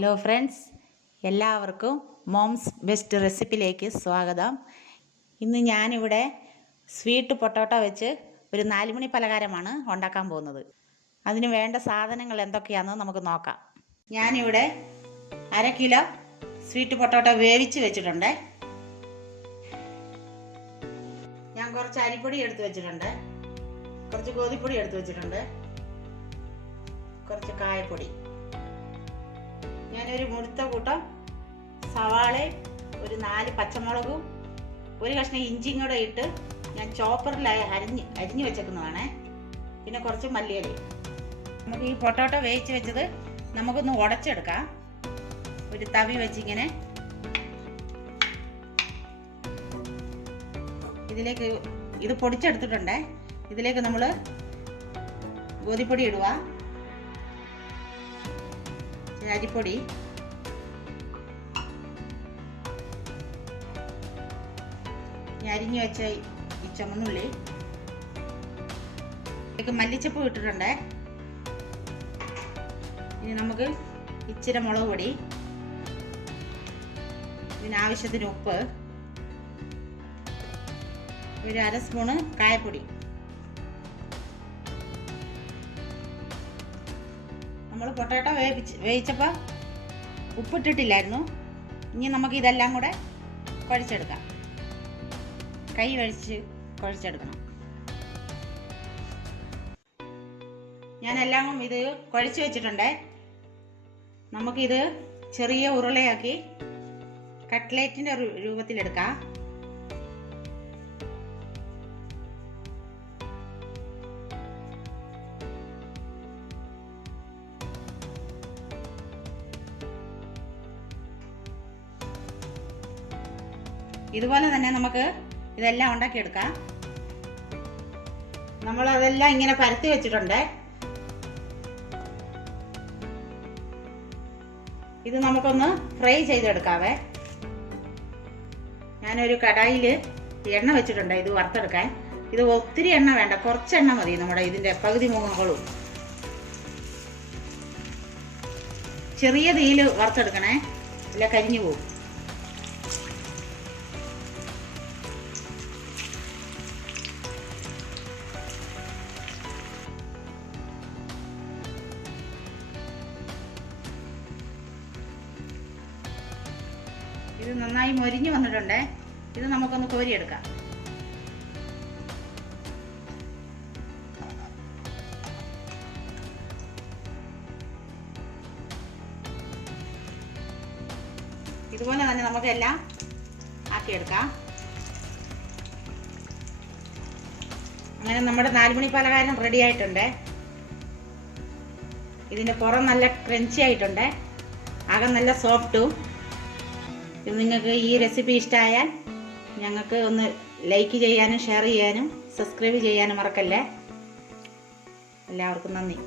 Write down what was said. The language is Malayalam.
ഹലോ ഫ്രണ്ട്സ്, എല്ലാവർക്കും മോംസ് ബെസ്റ്റ് റെസിപ്പിയിലേക്ക് സ്വാഗതം. ഇന്ന് ഞാനിവിടെ സ്വീറ്റ് പൊട്ടോട്ടോ വെച്ച് ഒരു 4 മണി പലഹാരമാണ് ഉണ്ടാക്കാൻ പോകുന്നത്. അതിന് വേണ്ട സാധനങ്ങൾ എന്തൊക്കെയാണെന്ന് നമുക്ക് നോക്കാം. ഞാനിവിടെ 1/2 കിലോ സ്വീറ്റ് പൊട്ടോട്ടോ വേവിച്ച് വെച്ചിട്ടുണ്ട്. ഞാൻ കുറച്ച് അരിപ്പൊടി എടുത്ത് വെച്ചിട്ടുണ്ട്, കുറച്ച് ഗോതമ്പൊടി എടുത്ത് വെച്ചിട്ടുണ്ട്, കുറച്ച് കായപ്പൊടി, ഞാനൊരു മുഴുത്ത കൂട്ടം സവാളയും ഒരു 4 പച്ചമുളകും ഒരു കഷ്ണം ഇഞ്ചിയും കൂടെ ഇട്ട് ഞാൻ ചോപ്പറിൽ അരിഞ്ഞ് വെച്ചേക്കുന്നതാണ്. പിന്നെ കുറച്ച് മല്ലിയില. നമുക്ക് ഈ പൊട്ടോട്ടോ വേവിച്ച് വെച്ചത് നമുക്കൊന്ന് ഉടച്ചെടുക്കാം. ഒരു തവി വെച്ചിങ്ങനെ ഇതിലേക്ക് ഇത് പൊടിച്ചെടുത്തിട്ടുണ്ട്. ഇതിലേക്ക് നമ്മൾ ഗോതമ്പൊടി ഇടുക, അരിപ്പൊടി, അരിഞ്ഞു വെച്ച ഈ ചുമന്നുള്ളി, മല്ലിച്ചപ്പ് ഇട്ടിട്ടുണ്ട്. ഇനി നമുക്ക് ഇച്ചിരി മുളക് പൊടി, ഇതിനാവശ്യത്തിന് ഉപ്പ്, ഒരു 1/2 സ്പൂണ് കായപ്പൊടി. നമ്മൾ പൊട്ടാറ്റോ വേവിച്ചപ്പോൾ ഉപ്പിട്ടിട്ടില്ലായിരുന്നു. ഇനി നമുക്ക് ഇതെല്ലാം കൂടെ കുഴച്ചെടുക്കാം. കൈ കുഴച്ചെടുക്കണം. ഞാനെല്ലാം ഇത് കുഴച്ച് വെച്ചിട്ടുണ്ട്. നമുക്കിത് ചെറിയ ഉരുളയാക്കി കട്ട്ലേറ്റിൻ്റെ രൂപത്തിലെടുക്കാം. ഇതുപോലെ തന്നെ നമുക്ക് ഇതെല്ലാം ഉണ്ടാക്കിയെടുക്കാം. നമ്മളതെല്ലാം ഇങ്ങനെ പരത്തി വെച്ചിട്ടുണ്ട്. ഇത് നമുക്കൊന്ന് ഫ്രൈ ചെയ്തെടുക്കാവേ. ഞാനൊരു കടായിൽ എണ്ണ വെച്ചിട്ടുണ്ട് ഇത് വറുത്തെടുക്കാൻ. ഇത് ഒത്തിരി എണ്ണ വേണ്ട, കുറച്ച് എണ്ണ മതി. നമ്മുടെ ഇതിൻ്റെ പകുതി മുഖങ്ങളും ചെറിയ തീയിൽ വറുത്തെടുക്കണേ, ഇല്ല കരിഞ്ഞു പോകും. ഇത് നന്നായി മൊരിഞ്ഞു വന്നിട്ടുണ്ട്. ഇത് നമുക്കൊന്ന് കോരിയെടുക്കാം. ഇതുപോലെ തന്നെ നമുക്കെല്ലാം ആക്കിയെടുക്കാം. അങ്ങനെ നമ്മുടെ 4 മണി പലഹാരം റെഡി ആയിട്ടുണ്ട്. ഇതിൻ്റെ പുറം നല്ല ക്രഞ്ചി ആയിട്ടുണ്ട്, അകം നല്ല സോഫ്റ്റും. ഇത് നിങ്ങൾക്ക് ഈ റെസിപ്പി ഇഷ്ടമായാൽ ഞങ്ങൾക്ക് ഒന്ന് ലൈക്ക് ചെയ്യാനും ഷെയർ ചെയ്യാനും സബ്സ്ക്രൈബ് ചെയ്യാനും മറക്കല്ലേ. എല്ലാവർക്കും നന്ദി.